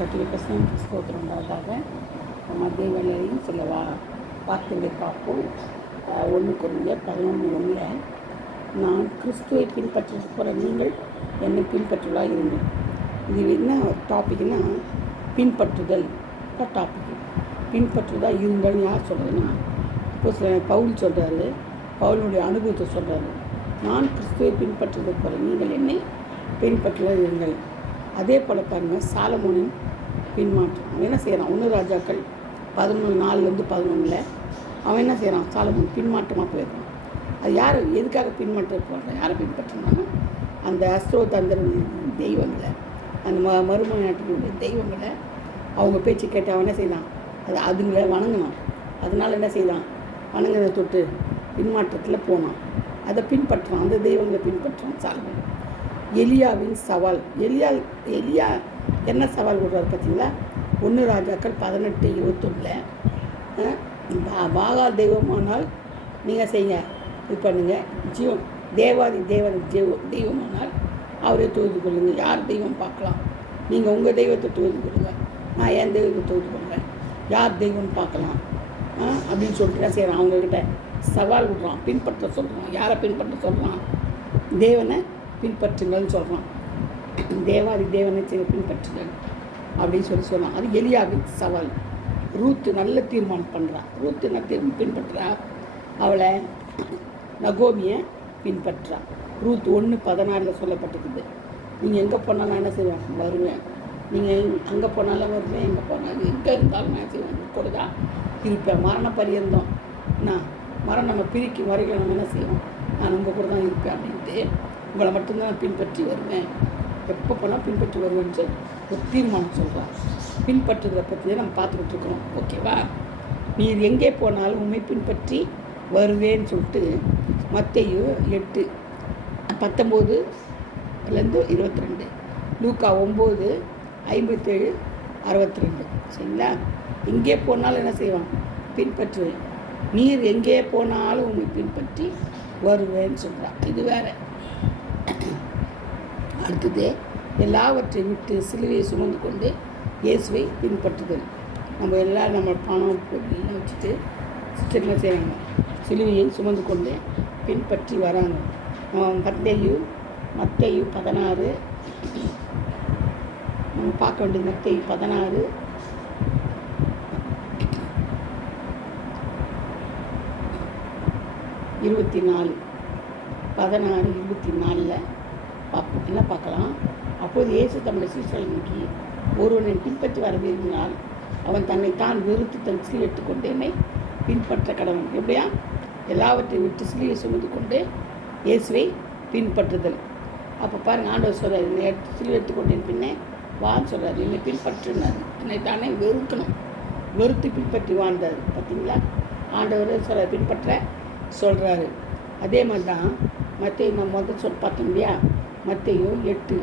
கத்திரிக்கோசம் ஸ்தோத்திரம் உண்டாவதாக. மத்திய வேலையும் சில வார்த்தைகளை பார்ப்போம். 1 Corinthians 11:1 நான் கிறிஸ்துவை பின்பற்ற போகிற நீங்கள் என்னை பின்பற்றுவதாக இருங்கள். இது என்ன டாபிக்னா பின்பற்றுதல் டாபிக். பின்பற்றுவதாக இருங்கள்னு யார் சொல்கிறதுன்னா, இப்போ பவுல் சொல்கிறாரு. பவுலுடைய அனுபவத்தை சொல்கிறாரு. நான் கிறிஸ்துவை பின்பற்றுவதை போல நீங்கள் என்னை பின்பற்றுவதாக இருங்கள். அதே போல் பாருங்கள், சாலமோனின் பின்மாற்றம். அவன் என்ன செய்கிறான்? 1 ராஜாக்கள் 11:4-11 அவன் என்ன செய்கிறான்? சாலமோன் பின்மாற்றமாக போயிருக்கான். அது யார் எதுக்காக பின்பற்ற போகிறான்? யாரை பின்பற்றினாலும் அந்த அஸ்திரோதந்திர தெய்வங்களை, அந்த மறுமண நாட்டினுடைய தெய்வங்களை அவங்க பேச்சு கேட்டு அவன் என்ன செய்தான்? அதுங்களை வணங்கினான். அதனால் என்ன செய்தான்? வணங்குறதை தொட்டு பின்மாற்றத்தில் போனான். அதை பின்பற்றான், அந்த தெய்வங்களை பின்பற்றான் சாலமோன். எலியாவின் சவால். எலியா என்ன சவால் விடுறாரு பார்த்தீங்களா? 1 ராஜாக்கள் 18:21 பாகால் தெய்வமானால் நீங்கள் செய்யுங்க, இது பண்ணுங்கள். தேவாதி தெய்வமானால் அவரை தொழுது கொள்ளுங்கள். யார் தெய்வம் பார்க்கலாம்? நீங்கள் உங்கள் தெய்வத்தை தொழுது கொள்ளுங்கள், நான் என் தெய்வத்தை தொழுது கொள்கிறேன். யார் தெய்வம் பார்க்கலாம் அப்படின்னு சொல்லிட்டு என்ன செய்கிறான்? அவங்கக்கிட்ட சவால் விடுறான், பின்பற்ற சொல்கிறான். யாரை பின்பற்ற சொல்கிறான்? தேவனை பின்பற்றுங்கள்னு சொல்கிறான். தேவாதி தேவனை பின்பற்றுங்கள் அப்படின்னு சொன்னான். அது எலியாவின் சவால். ரூத்து நல்ல தீர்மானம் பண்ணுறான். ரூத்து என்ன பின்பற்றுறா? அவளை நகோமியை பின்பற்றா. ரூத் 1:16 சொல்லப்பட்டிருக்குது. நீங்கள் எங்கே போனாலும் என்ன செய்வேன்? வருவேன். நீங்கள் அங்கே போனாலும் வருவேன், எங்கே போனாலும் எங்கே இருந்தாலும் என்ன செய்வேன்? கூட தான் இருப்பேன். மரண பரியந்தம். மரணம் நம்ம பிரிக்கும் வரைக்கும் நம்ம என்ன செய்வோம்? நான் உங்கள் கூட தான் இருப்பேன் அப்படின்ட்டு உங்களை மட்டும்தான் நான் பின்பற்றி வருவேன். எப்போ போனால் பின்பற்றி வருவேன்னு சொல்லி ஒரு தீர்மானம் சொல்கிறான். பின்பற்றுறதை பற்றி நம்ம பார்த்துக்கிட்டு இருக்கிறோம். ஓகேவா? நீர் எங்கே போனாலும் உண்மை பின்பற்றி வருவேன்னு சொல்லிட்டு மத்தேயு 8:19-22, லூக்கா 9:57-62. சரிங்களா? எங்கே போனாலும் என்ன செய்வான்? பின்பற்றுவேன். நீர் எங்கே போனாலும் உண்மை பின்பற்றி வருவேன்னு சொல்கிறான். இது வேறு. அடுத்தது, எல்லாவற்றை விட்டு சிலுவையை சுமந்து கொண்டு இயேசுவை பின்பற்றுதல். நம்ம எல்லோரும் நம்ம பணம் பொருள் வச்சுட்டு சிஸ்டர்களை செய்கிறாங்க. சிலுவையை சுமந்து கொண்டு பின்பற்றி வராங்க. மத்தேயு 16 நம்ம பார்க்க வேண்டியது. மத்தேயு 16 24 பார்ப்போம். என்ன பார்க்கலாம்? அப்போது இயேசு தம்முடைய சீஷர்களை நோக்கி, ஒருவனை பின்பற்றி வர விரும்பினால் அவன் தன்னைத்தான் வெறுத்து தன் சிலுவை எடுத்துக்கொண்டு என்னை பின்பற்ற கடவன். எப்படியா? எல்லாவற்றையும் விட்டு சிலுவையை சுமந்து கொண்டு இயேசுவை பின்பற்றுதல். அப்போ பாருங்கள், ஆண்டவர் சொல்கிறார், என்னை சிலுவை எடுத்துக்கொண்டேன் பின்னே வான்னு சொல்கிறார். என்னை பின்பற்றினார். என்னை தானே வெறுக்கணும், வெறுத்து பின்பற்றி வாழ்ந்தார். பார்த்தீங்களா? ஆண்டவர் சொல்கிறார், பின்பற்ற சொல்கிறாரு. அதே மாதிரி தான் மத்தேயு நம்ம முதல் பார்த்தோம் இல்லையா? மத்தேயு 8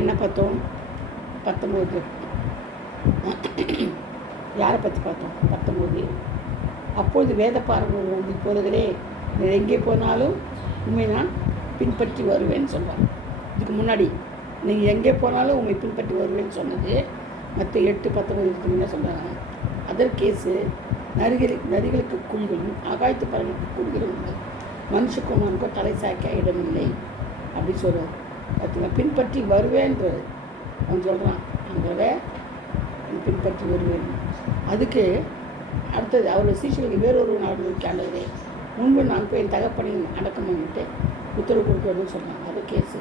என்ன பார்த்தோம்? 19 யாரை பற்றி பார்த்தோம்? 19 அப்பொழுது வேத பாரம்பரியம் வந்து, இப்போதுகளே எங்கே போனாலும் உண்மை நான் பின்பற்றி வருவேன்னு சொல்கிறாங்க. இதுக்கு முன்னாடி நீங்கள் எங்கே போனாலும் உண்மை பின்பற்றி வருவேன்னு சொன்னது மற்ற 8:19 என்ன சொல்கிறாங்க? அதற்கேசு நரிகளுக்கு குழிகளும் ஆகாயத்து பறவைக்கு குழிகளும் உண்டு, மனுஷகுமாருக்கோ தலை சாய்க்க இடமில்லை அப்படின்னு சொல்கிறார். பார்த்தீங்கன்னா, பின்பற்றி வருவேன்றது அவன் சொல்கிறான். அதோட பின்பற்றி வருவேன். அதுக்கு அடுத்தது அவருடைய சீஷர்களுக்கு வேறொரு நாடு ஆண்டவரே, முன்பு நான் போய் என் தகப்பனையும் அடக்கம் பண்ணிட்டு உத்தரவு கொடுக்கணும்னு சொல்கிறாங்க. அது கேஸு.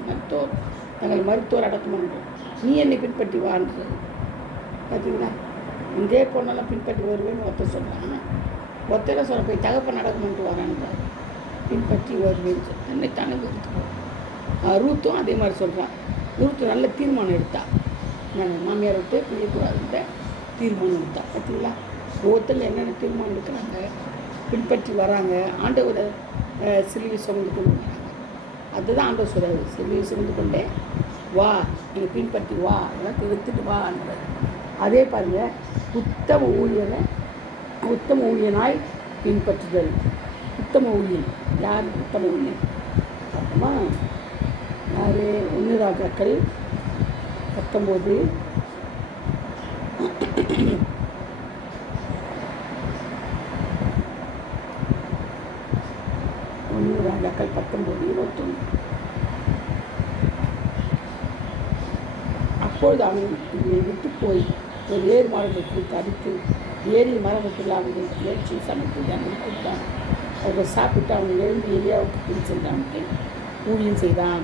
மருத்துவர் அடக்கம் பண்ணுறோம், நீ என்னை பின்பற்றி வாழ்றது. பார்த்தீங்களா? இங்கே போனாலும் பின்பற்றி வருவேன்னு ஒருத்தர் சொல்கிறாங்க. ஒருத்தரை சொல்ல போய் தகப்பன் அடக்கம் பண்ணிட்டு வரான்றார். பின்பற்றி வருவேன்னு சொல்லி தன்னைத்தானே வெறுத்துப்போம். ரூத்தும் அதே மாதிரி சொல்கிறான். ரூத்து நல்ல தீர்மானம் எடுத்தா. நான் மாமியார் விட்டு பிரியக்கூடாதுன்ற தீர்மானம் எடுத்தா. பார்த்தீங்களா? ஒருத்தர் என்னென்ன தீர்மானம் எடுக்கிறாங்க, பின்பற்றி வராங்க. ஆண்டவரை சிலுவை சுமந்து கொண்டு வராங்க. அதுதான் ஆண்டவர் சொல்கிறாரு, சிலுவை சுமந்து கொண்டே வா, நீங்கள் பின்பற்றி வா, அதெல்லாம் எடுத்துட்டு வான்றார். அதே பாருங்கள், உத்தம ஊழியனாய் பின்பற்றுதல். உத்தம ஊழியன் யார்? உத்தம ஊழியன் அப்புறமா யார்? 1 ராஜாக்கள் 19 1 ராஜாக்கள் 19:21. அப்பொழுது அவன் என்னை விட்டு போய் ஒரு ஏறு மரத்தை குறித்து அடித்து ஏறி மரத்தில் அவனுடைய முயற்சி சமைத்து அவனுக்கு கொடுத்தான். அவர்கள் சாப்பிட்டு அவன் எழுந்து எலியாவுக்கு பின் சென்றானுக்கு ஊழியம் செய்தான்.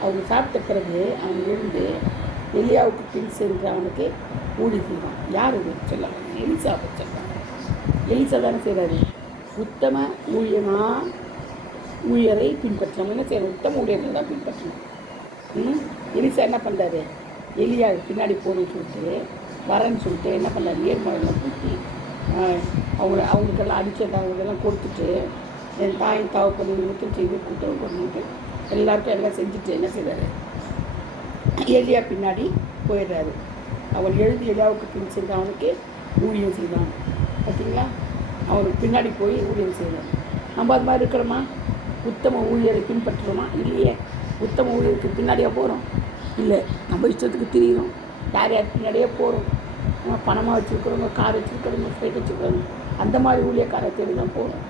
அவங்க சாப்பிட்ட பிறகு அவன் எழுந்து எலியாவுக்கு பின் சென்று அவனுக்கு ஊழியம் செய்தான். யார் இது சொல்லாங்க? எலிசாவை சொல்லாங்க. எலிசா தானே செய்கிறாரு. உத்தம ஊழியரை பின்பற்றணும். என்ன செய்யணும்? உத்தம ஊழியர்கள் தான் பின்பற்றணும். எலிசா என்ன பண்ணுறாரு? எலியா பின்னாடி போகணும்னு சொல்லிட்டு வரேன்னு சொல்லிட்டு என்ன பண்ணார்? ஏர்மலையில் கூட்டி அவங்களுக்கெல்லாம் அடிச்சது அவங்களுக்கெல்லாம் கொடுத்துட்டு என் தாயின் தாவப்படி முத்தம் செய்து கூட்டுறவு பண்ணிட்டு எல்லாருக்கும் எல்லாம் செஞ்சுட்டு என்ன செய்கிறாரு? எலியா பின்னாடி போயிடுறாரு. அவன் எழுதி எலியாவுக்கு பின் சென்று அவனுக்கு ஊழியம் செய்தான். பார்த்தீங்களா? அவனுக்கு பின்னாடி போய் ஊழியம் செய்தான். நம்ம அது மாதிரி இருக்கிறோமா? உத்தம ஊழியரை பின்பற்றுறோமா? இல்லையே. உத்தம ஊழியருக்கு பின்னாடியே போகிறோம்? இல்லை. நம்ம இஷ்டத்துக்கு தெரியும். யார் யார் பின்னாடியே போகிறோம். பணமாக வச்சுருக்கிறவங்க, கார் வச்சுருக்கிறவங்க, ஃப்ளைட் வச்சுருக்கிறவங்க, அந்த மாதிரி ஊழியக்காரை தேடி தான் போகிறோம்.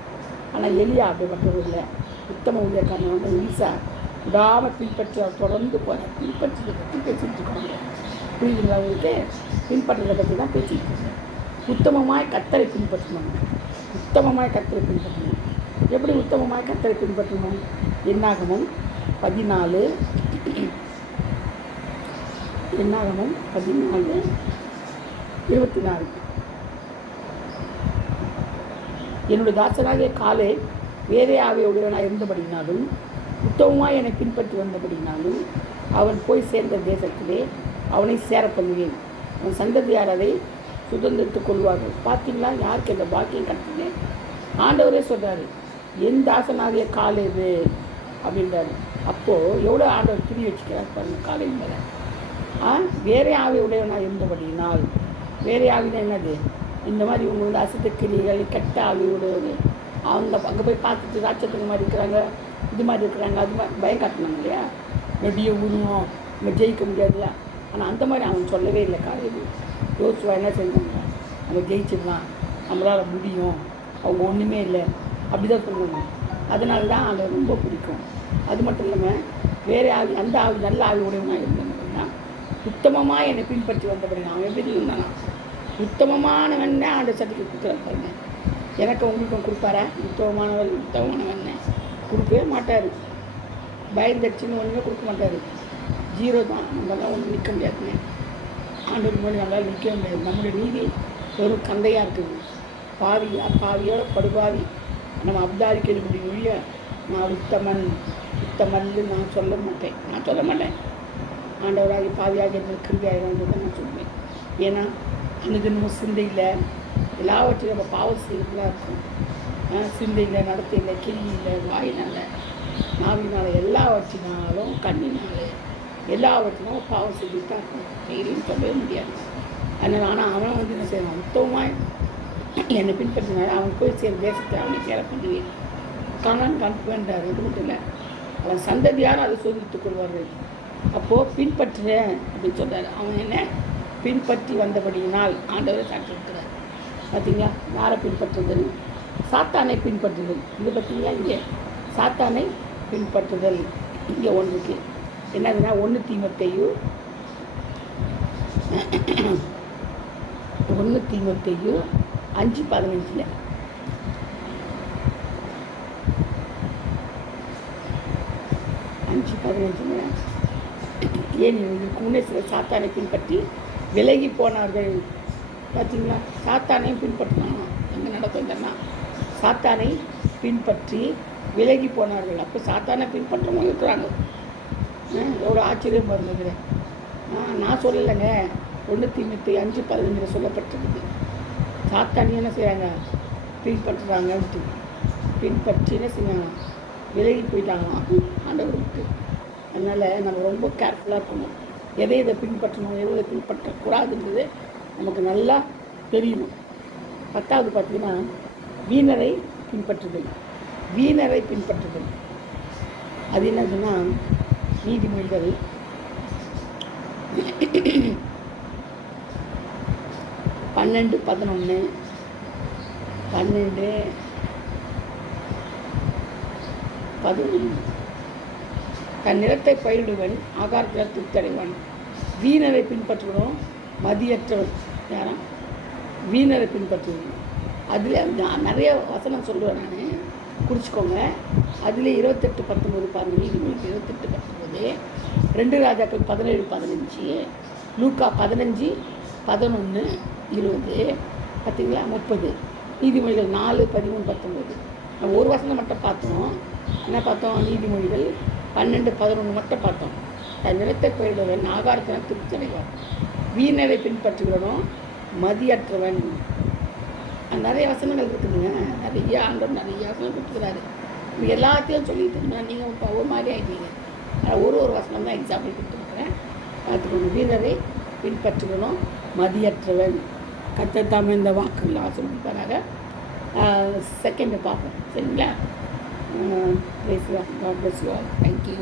ஆனால் எலியா அப்படிப்பட்டவர் இல்லை. உத்தம ஊழியக்காரன் வந்து எலிசா விடாமல் பின்பற்றி அவர் தொடர்ந்து போகிறார். பின்பற்றதை பற்றி பேசிகிட்டு இருக்காங்க. புரியுதுங்களா அவங்களுக்கு? பின்பற்றதை பற்றி தான் பேசிகிட்டு இருக்காங்க. உத்தமமாய் கர்த்தரை பின்பற்றணும். உத்தமமாய் கர்த்தரை பின்பற்றணும். எப்படி உத்தமமாய் கர்த்தரை பின்பற்றணும்? என்னாகமம் 14 24. என்னுடைய தாசனாகிய காலே வேறே ஆவியுடையவனாக இருந்தபடினாலும் உத்தமமாக என்னை பின்பற்றி வந்தபடினாலும் அவன் போய் சேர்ந்த தேசத்திலே அவனை சேர பண்ணுவேன். அவன் சந்ததியார் அதை சுதந்திரத்துக் கொள்வார்கள். பார்த்தீங்களா? யாருக்கு இந்த பாக்கியம் கிடைச்சது? ஆண்டவரே சொல்கிறாரு, என் தாசனாகிய காலே இது அப்படின்றாரு. அப்போது எவ்வளோ ஆண்டவர் புரிய வச்சுக்கிறார் பாருங்க. காலையில் மேலே வேறே ஆவி உடையவனாக இருந்தபடினால், வேறே ஆவினா என்னது? இந்த மாதிரி இவங்க வந்து அசுத்தக்கிரிகள், கெட்ட ஆவி உடையவர், அவங்க அங்கே போய் பார்த்துட்டு ராட்சத்துக்கு மாதிரி இருக்கிறாங்க, இது மாதிரி இருக்கிறாங்க, அது மாதிரி பயம் காட்டினாங்க இல்லையா? எப்படியோ உருவம் நம்ம ஜெயிக்க முடியாதுல்ல. ஆனால் அந்த மாதிரி அவன் சொல்லவே இல்லை. காலையில் யோசுவா என்ன செஞ்சாங்க? நம்ம ஜெயிச்சிடலாம், நம்மளால் முடியும், அவங்க ஒன்றுமே இல்லை அப்படி தான் சொல்லுவாங்க. அதனால தான் அதை ரொம்ப பிடிக்கும். அது மட்டும் இல்லாமல் வேறு ஆவி, அந்த ஆவி நல்ல ஆவி உடையவனாக இருந்தவங்கன்னா உத்தமமாக என்னை பின்பற்றி வந்தபடி அவன் எப்படி இருந்தானா? உத்தமமானவன் ஆண்டு சர்டிஃபிகேட் கொடுக்குறாரு பாருங்க. எனக்கு உங்களுக்கும் கொடுப்பாரா? உத்தமமானவன் கொடுக்கவே மாட்டார். பயந்தடிச்சுன்னு ஒன்றுமே கொடுக்க மாட்டார். 0 தான். நம்மளால் ஒன்றும் நிற்க முடியாதுங்க. ஆண்டவர் முன்னாடி நம்மளால் நிற்க முடியாது. நம்மளுடைய நீதி வெறும் கந்தையாக இருக்குது. பாவியோட படுபாவி நம்ம அப்தாரிக்க முடிய நான் உத்தமன்னு நான் சொல்ல மாட்டேன். ஆண்டவராகி பாவியாக இருந்த கிருபியாகிறத நான் சொல்லுவேன். ஏன்னா அனுதினமும் சிந்தையில் எல்லாவற்றையும் நம்ம பாவம் செய்யறதுலாம் இருக்கும். சிந்தையில், நடத்தையில், கிரியில், வாயினால், நாவினால், எல்லாவற்றினாலும் கண்ணினால், எல்லாவற்றினாலும் பாவம் செஞ்சுட்டு தான் இருக்கும். செய்யலன்னு சொல்லவே முடியாது. அதனால் ஆனால் அவன் வந்து என்ன செய்யணும்? உத்தமமாக என்னை பின்பற்றினால அவன் போய் சேர தேசத்தை அவனை சேர பண்ணுவேன். காணான் காண்பேன்றார். இது மட்டும் இல்லை, அவன் சந்ததியார் அதை சோதித்துக் கொள்வார்கள். அப்போது பின்பற்றுறேன் அப்படின்னு சொல்கிறார். அவன் என்ன பின்பற்றி வந்தபடியினால் ஆண்டவரை சாட்சி இருக்கிறார். பார்த்தீங்களா? யாரை பின்பற்றுதல்? சாத்தானை பின்பற்றுதல். இது பார்த்தீங்களா? இங்கே சாத்தானை பின்பற்றுதல் இங்கே ஒன்றுக்கு என்னதுன்னா 1 தீமோத்தேயு 5:15 5:15 ஏன் இதுக்கு முன்னே சில சாத்தானை பின்பற்றி விலகி போனார்கள். பார்த்தீங்களா? சாத்தானையும் பின்பற்றினாங்க. எங்கே நடக்கும் இதென்னா? சாத்தானை பின்பற்றி விலகி போனார்கள். அப்போ சாத்தானை பின்பற்றவங்க இருக்கிறாங்க. எவ்வளோ ஆச்சரியம் இருந்தது. நான் சொல்லலைங்க, 1 தீமோத்தேயு 5:15 சொல்லப்பட்டிருக்குது. சாத்தானி என்ன செய்கிறாங்க? பின்பற்றுறாங்கன்ட்டு பின்பற்றி என்ன செய்வாங்க? விலகி போயிட்டாங்களாம் ஆண்டவருக்கு. அதனால் நம்ம ரொம்ப கேர்ஃபுல்லாக இருக்கணும். எதை பின்பற்றணும், எதை பின்பற்றக்கூடாதுன்றது நமக்கு நல்லா தெரியணும். 10வது பார்த்தீங்கன்னா வீணரை பின்பற்றுதல். அது என்னதுன்னா நீதிமொழிகள் 12, 11, 12, 11. தன் நிலத்தை பயிரிடுவன் ஆகாரத்தில் திருப்தியடைவான். வீணரை பின்பற்றுவனும் மதியற்றவன். யாரா? வீணரை பின்பற்றுவன். அதில் நான் நிறைய வசனம் சொல்லுவேன், நான் குறிச்சிக்கோங்க. அதில் 28, 19 பாருங்கள். நீதிமொழிகள் 28, 19. 2 ராஜாக்கள் 17, 15. லூக்கா 15, 11, 20. பார்த்தீங்களா? 30. நீதிமொழிகள் 4, 13, 19. நம்ம ஒரு வசனம் மட்டும் பார்த்தோம். என்ன பார்த்தோம்? நீதிமொழிகள் 12, 11 மட்டும் பார்த்தோம். தன் நிலத்தை பயிரிடுவன் ஆகாரத்தினால் திருப்தி அடைவான். வீணரை பின்பற்றுகிறவனும் மதியற்றவன். நிறைய வசனங்கள் இருக்குதுங்க. நிறைய ஆண்டவர் நிறைய வசனம் கொடுத்துக்கிறாரு. நீங்கள் எல்லாத்தையும் சொல்லிட்டு இருந்தால் நீங்கள் இப்போ ஒரு மாதிரி ஆகிட்டீங்க. ஆனால் ஒரு வசனம் தான் எக்ஸாம்பிள் கொடுத்துருக்குறேன். பார்த்துக்கோங்க. வீணரை பின்பற்றுகிறனும் மதியற்றவன். கர்த்தர் தாமே இந்த வாக்குகள் ஆசீர்வதிப்பாராக. செகண்ட் பார்ப்போம். சரிங்களா? God bless you all. Thank you.